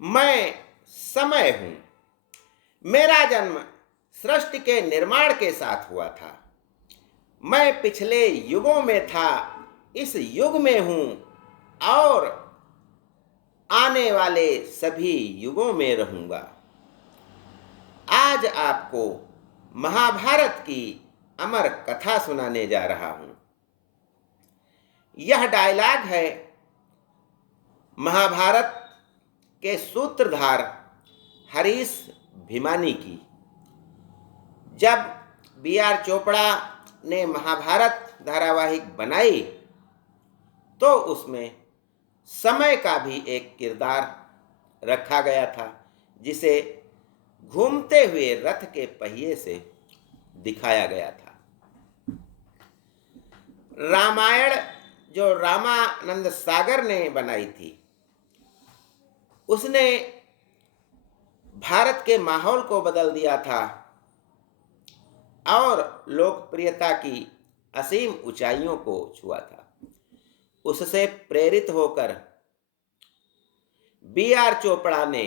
मैं समय हूं। मेरा जन्म सृष्टि के निर्माण के साथ हुआ था। मैं पिछले युगों में था, इस युग में हूं और आने वाले सभी युगों में रहूंगा। आज आपको महाभारत की अमर कथा सुनाने जा रहा हूं। यह डायलॉग है महाभारत के सूत्रधार हरीश भिमानी की। जब बी.आर. चोपड़ा ने महाभारत धारावाहिक बनाई तो उसमें समय का भी एक किरदार रखा गया था, जिसे घूमते हुए रथ के पहिए से दिखाया गया था। रामायण जो रामानंद सागर ने बनाई थी, उसने भारत के माहौल को बदल दिया था और लोकप्रियता की असीम ऊंचाइयों को छुआ था। उससे प्रेरित होकर बी.आर. चोपड़ा ने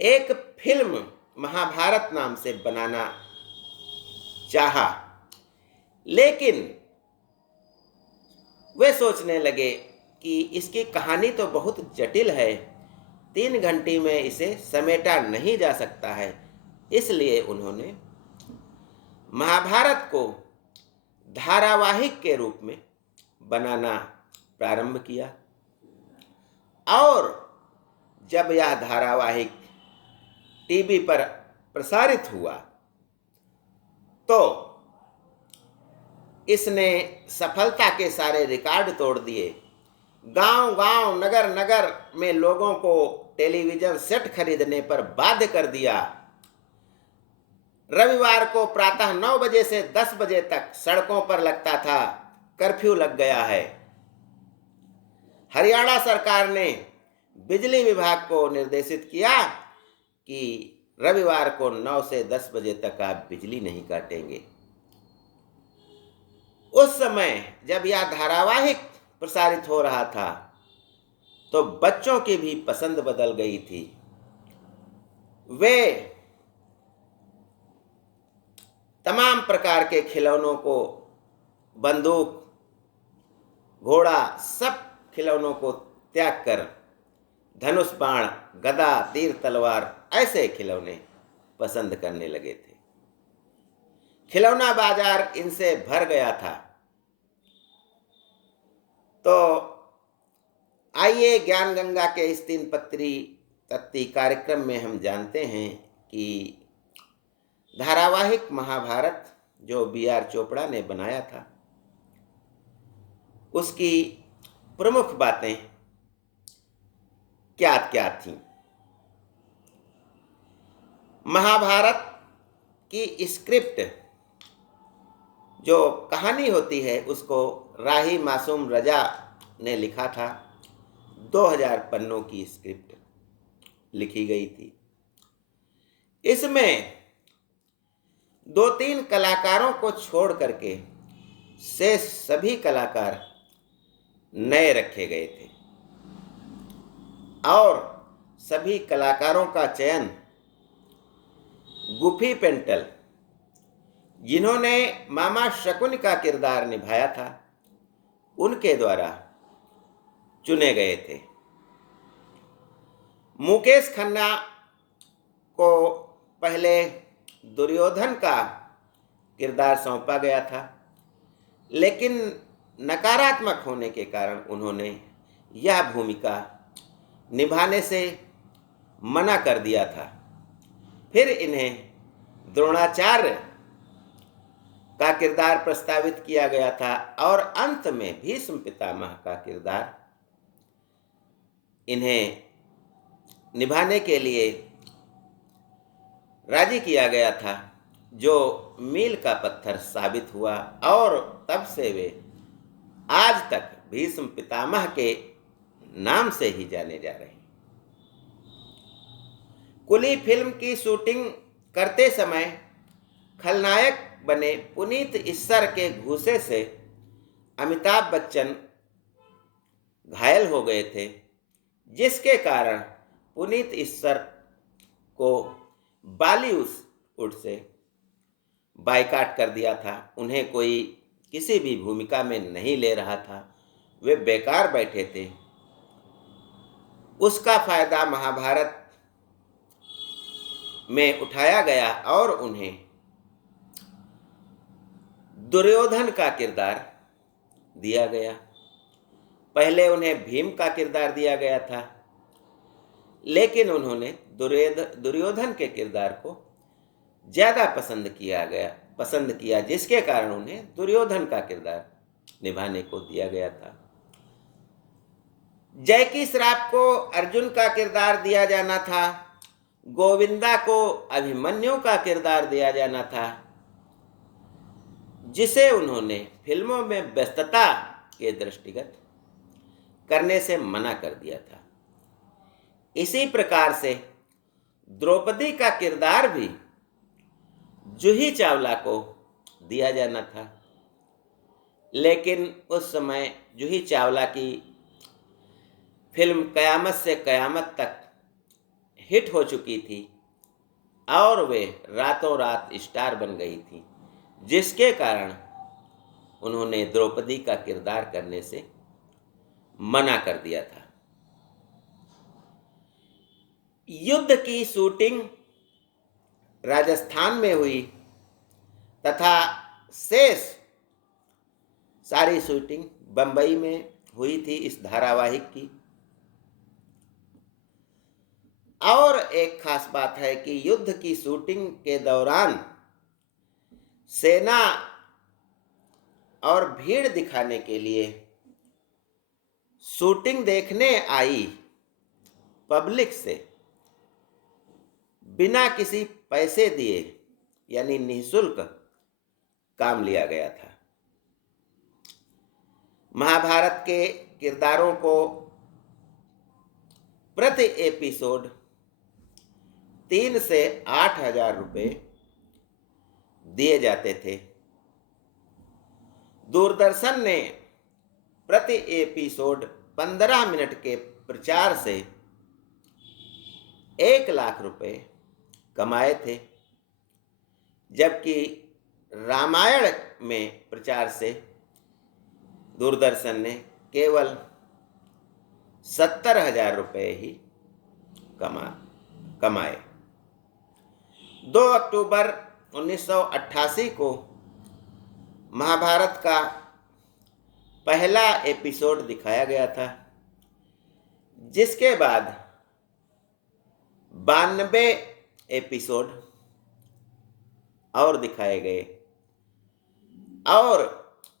एक फिल्म महाभारत नाम से बनाना चाहा, लेकिन वे सोचने लगे कि इसकी कहानी तो बहुत जटिल है, 3 घंटे में इसे समेटा नहीं जा सकता है। इसलिए उन्होंने महाभारत को धारावाहिक के रूप में बनाना प्रारंभ किया और जब यह धारावाहिक टीवी पर प्रसारित हुआ तो इसने सफलता के सारे रिकॉर्ड तोड़ दिए। गांव-गांव, नगर-नगर में लोगों को टेलीविजन सेट खरीदने पर बाध्य कर दिया। रविवार को प्रातः 9 बजे से 10 बजे तक सड़कों पर लगता था कर्फ्यू लग गया है। हरियाणा सरकार ने बिजली विभाग को निर्देशित किया कि रविवार को 9 से 10 बजे तक आप बिजली नहीं काटेंगे। उस समय जब यह धारावाहिक प्रसारित हो रहा था तो बच्चों की भी पसंद बदल गई थी। वे तमाम प्रकार के खिलौनों को, बंदूक, घोड़ा, सब खिलौनों को त्याग कर धनुष बाण, गदा, तीर तलवार ऐसे खिलौने पसंद करने लगे थे। खिलौना बाजार इनसे भर गया था। तो आइए ज्ञान गंगा के इस 3 पत्री तत्ती कार्यक्रम में हम जानते हैं कि धारावाहिक महाभारत जो बी.आर. चोपड़ा ने बनाया था, उसकी प्रमुख बातें क्या क्या थीं। महाभारत की स्क्रिप्ट जो कहानी होती है उसको राही मासूम रजा ने लिखा था। 2000 पन्नों की स्क्रिप्ट लिखी गई थी। इसमें 2-3 कलाकारों को छोड़ करके शेष सभी कलाकार नए रखे गए थे और सभी कलाकारों का चयन गुफी पेंटल, जिन्होंने मामा शकुन का किरदार निभाया था, उनके द्वारा चुने गए थे। मुकेश खन्ना को पहले दुर्योधन का किरदार सौंपा गया था, लेकिन नकारात्मक होने के कारण उन्होंने यह भूमिका निभाने से मना कर दिया था। फिर इन्हें द्रोणाचार्य का किरदार प्रस्तावित किया गया था और अंत में भीष्म पितामह का किरदार इन्हें निभाने के लिए राजी किया गया था, जो मील का पत्थर साबित हुआ और तब से वे आज तक भीष्म पितामह के नाम से ही जाने जा रहे हैं। कुली फिल्म की शूटिंग करते समय खलनायक बने पुनीत इस्सर के घूसे से अमिताभ बच्चन घायल हो गए थे, जिसके कारण पुनीत ईश्वर को बॉलीवुड से बायकॉट कर दिया था। उन्हें कोई किसी भी भूमिका में नहीं ले रहा था, वे बेकार बैठे थे। उसका फायदा महाभारत में उठाया गया और उन्हें दुर्योधन का किरदार दिया गया। पहले उन्हें भीम का किरदार दिया गया था, लेकिन उन्होंने दुर्योधन के किरदार को ज़्यादा पसंद किया, जिसके कारण उन्हें दुर्योधन का किरदार निभाने को दिया गया था। जैकी श्रॉफ को अर्जुन का किरदार दिया जाना था, गोविंदा को अभिमन्यु का किरदार दिया जाना था, जिसे उन्होंने फिल्मों में व्यस्तता के दृष्टिगत करने से मना कर दिया था। इसी प्रकार से द्रौपदी का किरदार भी जूही चावला को दिया जाना था, लेकिन उस समय जूही चावला की फिल्म कयामत से कयामत तक हिट हो चुकी थी और वे रातों रात स्टार बन गई थी, जिसके कारण उन्होंने द्रौपदी का किरदार करने से मना कर दिया था। युद्ध की शूटिंग राजस्थान में हुई तथा शेष सारी शूटिंग बंबई में हुई थी इस धारावाहिक की। और एक खास बात है कि युद्ध की शूटिंग के दौरान सेना और भीड़ दिखाने के लिए शूटिंग देखने आई पब्लिक से बिना किसी पैसे दिए यानी निःशुल्क काम लिया गया था। महाभारत के किरदारों को प्रति एपिसोड 3 से 8,000 रुपये दिए जाते थे। दूरदर्शन ने प्रति एपिसोड 15 मिनट के प्रचार से 1 लाख रुपए कमाए थे, जबकि रामायण में प्रचार से दूरदर्शन ने केवल 70,000 रुपये ही कमाए। 2 अक्टूबर 1988 को महाभारत का पहला एपिसोड दिखाया गया था, जिसके बाद 92 एपिसोड और दिखाए गए और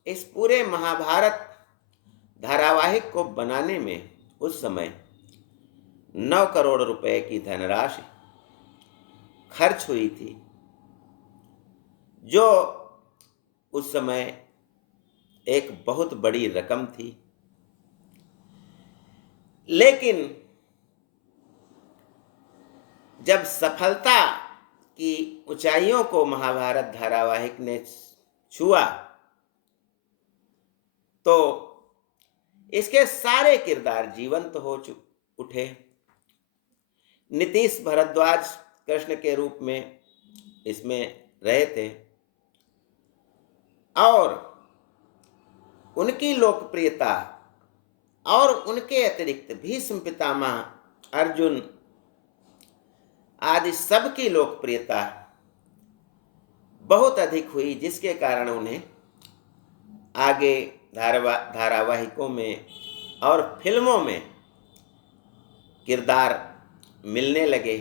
इस पूरे महाभारत धारावाहिक को बनाने में उस समय 9 करोड़ रुपए की धनराशि खर्च हुई थी, जो उस समय एक बहुत बड़ी रकम थी। लेकिन जब सफलता की ऊंचाइयों को महाभारत धारावाहिक ने छुआ, तो इसके सारे किरदार जीवंत हो उठे। नीतीश भारद्वाज कृष्ण के रूप में इसमें रहे थे और उनकी लोकप्रियता और उनके अतिरिक्त भीष्म पितामह, अर्जुन आदि सबकी लोकप्रियता बहुत अधिक हुई, जिसके कारण उन्हें आगे धारावाहिकों में और फिल्मों में किरदार मिलने लगे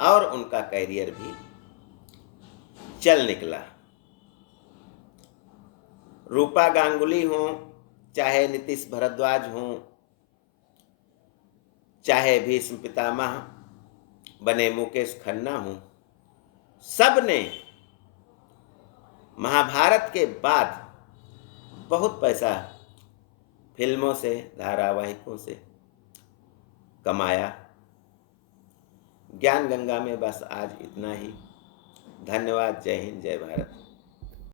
और उनका कैरियर भी चल निकला। रूपा गांगुली हों, चाहे नीतीश भारद्वाज हों, चाहे भीष्म पितामह बने मुकेश खन्ना हों, सब ने महाभारत के बाद बहुत पैसा फिल्मों से, धारावाहिकों से कमाया। ज्ञान गंगा में बस आज इतना ही। धन्यवाद। जय हिंद, जय भारत।